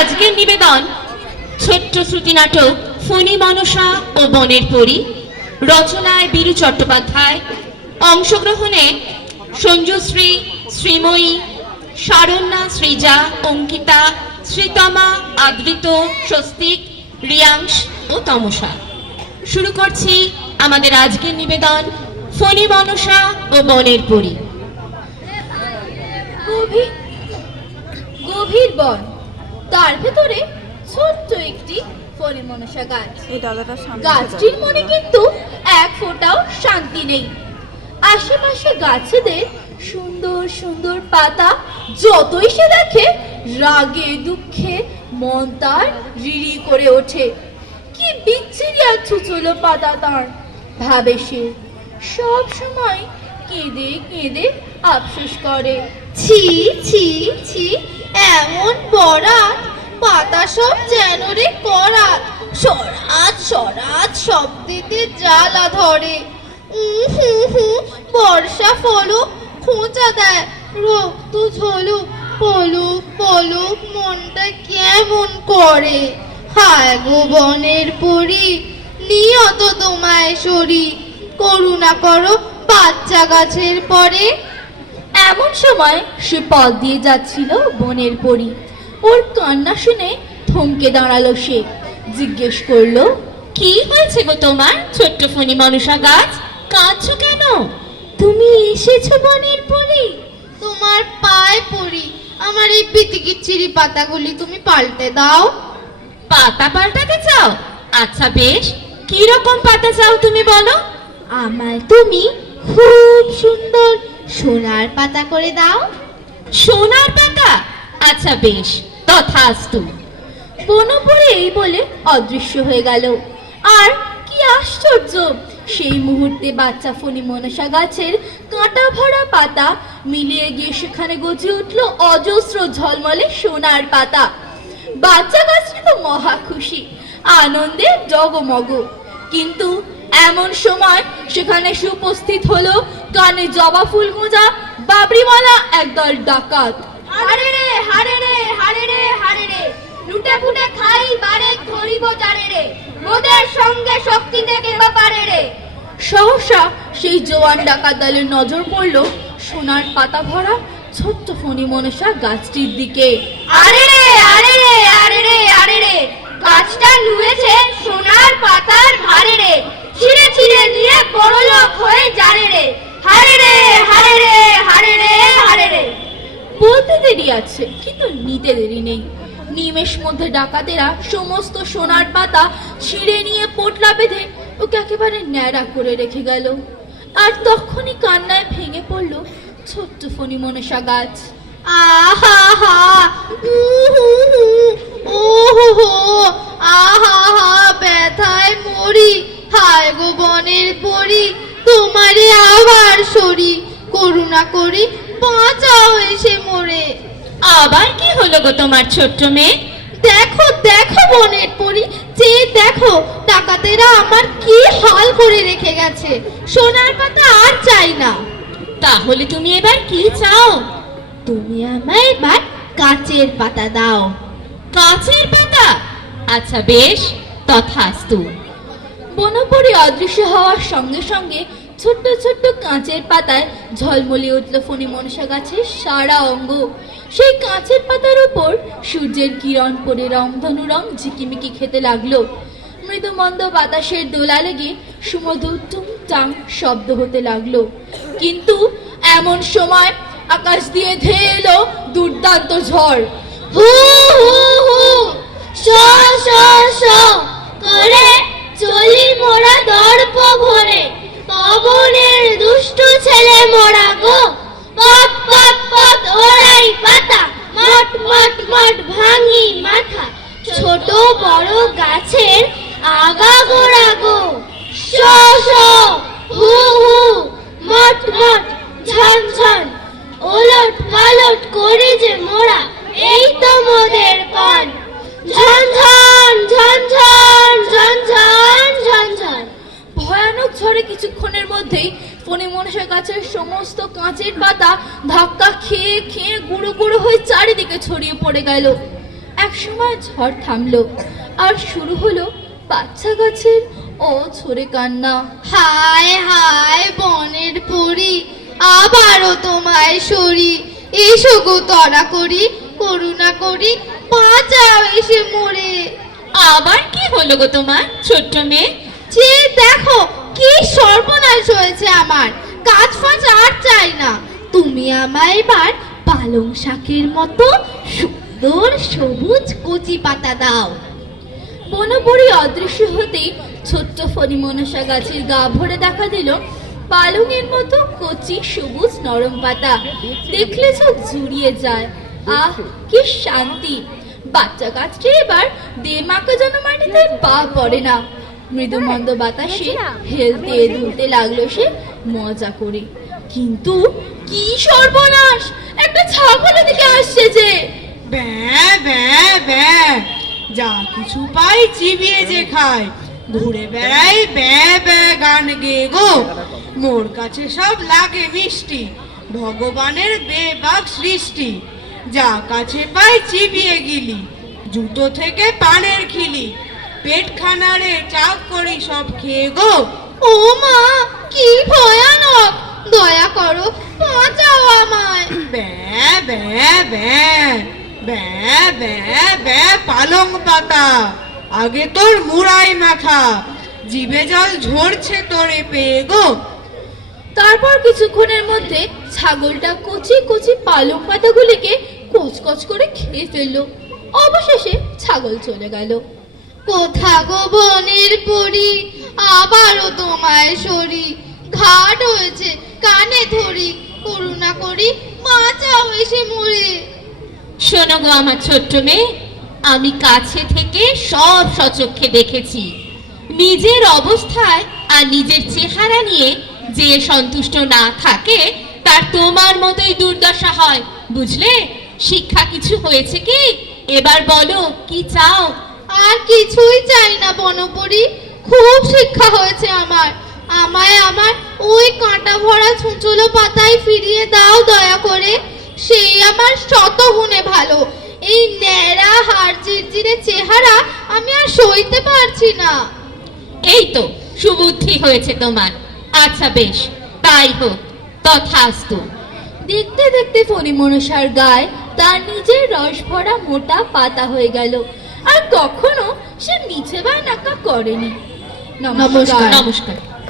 আজকের নিবেদন ছোট্ট শ্রুতি নাটক ফণী মনসা ও বনের পরী, রচনায় বীরু চট্টোপাধ্যায়, অংশগ্রহণে সঞ্জুশ্রী, শ্রীময়ী, শারণ্যা, সৃজা, অঙ্কিতা, শ্রীতমা, আদৃত, স্বস্তিক, রিয়াংশ ও তমসা। শুরু করছি আমাদের আজকের নিবেদন ফণী মনসা ও বনের পরী। গভীর বন, তার ভেতরে ছোট্ট একটি ফণী মনসা গাছ। গাছটির মনে কিন্তু এক ফোঁটাও শান্তি নেই। আশেপাশে গাছেদের সুন্দর সুন্দর পাতা যতই সে দেখে, রাগে দুঃখে মন তার রিরি করে ওঠে। কি বিচ্ছিরি আর ছুচলো পাতা তার, ভাবে সে সব সময় কেঁদে কেঁদে আফসোস করে। ছি ছি ছি, এমন বরাত, পাতা সব যেন রে করাত, সরাত সরাত শব্দেতে জ্বালা ধরে। বর্ষা ফলক খোঁচা দেয়, রক্ত ঝলক পলক পলক, মনটা কেমন করে। হায় গো বনের পরী, নিয়ত তোমায় সরি, করুণা করো বাচ্চা গাছের পরে। এমন সময় সে পথ দিয়ে যাচ্ছিল বনের পরী। ওর কান্না শুনে থমকে দাঁড়ালো সে, জিজ্ঞেস করলো, কি হয়েছে গো তোমার ছোট্ট ফণী মনসা গাছ, কাঁদছো কেন? তুমি এসেছো বনের পরী? তোমার পায়ে পড়ি, আমার এই পিতিকিচ্ছিরি পাতাগুলি তুমি পাল্টে দাও। পাতা পাল্টাতে চাও? আচ্ছা বেশ, কি রকম পাতা চাও তুমি বলো। আমায় তুমি খুব সুন্দর সোনার পাতা করে দাও। সোনার পাতা? আচ্ছা বেশ, তথাস্তু। বনপুরে এই বলে অদৃশ্য হয়ে গেল। আর কি আশ্চর্য, সেই মুহূর্তে বাচ্চা ফণী মনসা গাছের কাঁটা ভরা পাতা মিলিয়ে গিয়ে সেখানে গজে উঠল অজস্র ঝলমলে সোনার পাতা। বাচ্চা গাছটি তো মহা খুশি, আনন্দে ডগমগ। কিন্তু এমন সময় সেখানে উপস্থিত হলো কানে জবা ফুল গোঁজা বাবরিওয়ালা একদল ডাকাত। হারে রে হারে রে হারে রে হারে রে, লুটে ফুটে খাই বারে ধরিব জারে রে, মোদের সঙ্গে শক্তি থেকে পারে রে। সহসা সেই জওয়ান ডাকাত দলের নজর পড়ল সোনার পাতা ভরা ছোট্ট ফণী মনসা গাছটির দিকে। আরে রে আরে রে আরে রে আরে রে, গাছটা নুয়েছে সোনার পাতার ভারে রে, ছিঁড়ে ছিঁড়ে নিয়ে বড়লোক হয়ে যারে রে, হারে রে হারে রে হারে রে হারে রে। বলতে দেরি আছে, কিন্তু নিতে দেরি নেই। নিমেষ মধ্যে ডাকাতেরা সমস্ত সোনার পাতা ছিঁড়ে নিয়ে পোটলা বেঁধে ওকে একেবারে ন্যাড়া করে রেখে গেল। আর তখনই কান্নায় ভেঙে পড়ল ছোট্ট ফণী মনসা গাছ। আহা হা, ওহো, আহা হা, ব্যথায় মরি, হায় গো বনের পরী, তোমারে আবার সরি, করুণা করি বাঁচাও এসে মোরে। আবার কি হলো গো তোমার ছোট্ট মেয়ে? দেখো দেখো বনের পরী, যে দেখো ডাকাতেরা আমার কি হাল করে রেখে গেছে, সোনার পাতা আর চাই না। তাহলে তুমি এবার কি চাও? তুমি আমায় এবার গাছের পাতা দাও। কাঁচের পাতা? আচ্ছা বেশ, তথাস্তু। বনপরী অদৃশ্য হওয়ার সঙ্গে সঙ্গে ছোট্ট ছোট্ট কাঁচের পাতায় ঝলমলিয়ে উঠল ফণী মনসা গাছের সারা অঙ্গ। সেই কাঁচের পাতার উপর সূর্যের কিরণ পড়ে রংধনু রং ঝিকিমিকি খেতে লাগলো। মৃদুমন্দ বাতাসের দোলা লেগে সুমধুর টুংটাং শব্দ হতে লাগলো। কিন্তু এমন সময় আকাশ দিয়ে ধেয়ে এলো দুর্দান্ত ঝড়। হু হু হু, শ শ শ করে চলি মোরা দর্প ভরে, পবনের দুষ্ট ছেলে মোরা গো, পট পট পট ওড়াই পাতা, মট মট মট ভাঙি মাথা, ছোট বড় গাছের আগা গোড়া গো, শ শ হু হু, মট মট ঝন ঝন, ওলট পালট করি যে মোরা, এই তো মোদের পান, ঝন ঝন ঝন ঝন ঝন ঝন ঝন ঝন। ভয়ানক ঝড়ে কিছুক্ষণের মধ্যেই ফণী মনসা গাছের সমস্ত কাঁচের পাতা ধাক্কা খেয়ে খেয়ে গুঁড়ো গুঁড়ো হয়ে চারিদিকে ছড়িয়ে পড়ে গেল। একসময় ঝড় থামলো আর শুরু হলো বাচ্চা গাছের অঝরে কান্না। হায় হায় বনের পরি, আবারও তোমায় সরি, এসো গো তরা করি, করুণা করি, বাঁচাও এসে মরে। আবার কি হলো গো তোমার ছোট্ট মেয়ে? যে দেখো কি সর্বনাশ হয়েছে আমার, কাজ ফাজ আর চাই না, তুমি আমায় এবার পালং শাকের মতো সুন্দর সবুজ কচি পাতা দাও। বনপরি অদৃশ্য হতেই ছোট্ট ফণি মনসা গাছের গা ভরে দেখা দিল পালঙের মতো কচি সবুজ নরম পাতা। দেখলে চোখ জুড়িয়ে যায়। আহ, কি শান্তি! বাচ্চা গাছটি এবার দেমাকে যেন মাটিতে পা পড়ে না। মৃদু মন্দ বাতাসে হেলতে দুলতে লাগলো সে মজা করে। কিন্তু কি সর্বনাশ! একটা ছাগল দিকে আসছে যে। ব্যা ব্যা ব্যা, যা কিছু পাই চিবিয়ে যে খায়, ঘুরে বেড়াই ব্যা ব্যা গান গেয়ে গো। মোর কাছে সব লাগে মিষ্টি, ভগবানের বেবাক সৃষ্টি। যা কাছে পাই চিবিয়ে গিলি, জুতো থেকে পানের খিলি, পেট খানারে চাক করি সব খেয়ে গো। ও মা, কি ভয়ানক! দয়া করো, বাঁচাও আমায়। ব্যা ব্যা ব্যা, ব্যা ব্যা ব্যা পালং পাতা, আগে তোর মুড়াই মাথা, জিভে জল ঝরছে তোরে পেয়ে গো। তারপর কিছুক্ষণের মধ্যে ছাগলটা কচি কচি পালং পাতাগুলিকে কচকচ করে খেয়ে ফেললো। অবশেষে ছাগল চলে গেল। কোথা গো বনের পরি, আবারও তোমায় সরি, ঘাট হয়েছে কানে ধরি, করুণা করি, বাঁচাও এসে মরে। শোনো গো আমার ছোট্ট মেয়ে, আমি কাছে থেকে সব সচক্ষে দেখেছি। নিজের অবস্থায় আর নিজের চেহারা নিয়ে যে সন্তুষ্ট না থাকে তার তোমার মতোই দুর্দশা হয়, বুঝলে? শিক্ষা কিছু হয়েছে কি? এবার বলো কি চাও? আর কিছুই চাই না বনপরি, খুব শিক্ষা হয়েছে আমার। আমায় আমার ওই কাঁটা ভরা ছুঁচলো পাতায় ফিরিয়ে দাও দয়া করে, সেই আমার শতগুণে ভালো। এই ন্যাড়া হাড় চিরচিরে চেহারা আমি আর সইতে পারছি না। এই তো সুবুদ্ধি হয়েছে তোমার। আচ্ছা বেশ, তাই হোক, তথাস্তু। দেখতে দেখতে ফণি মনসার গায়ে তার নিজের রস ভরা মোটা পাতা হয়ে গেল। আর কখনো সে মিছে বায়নাকা করেনি। নমস্কার। নমস্কার।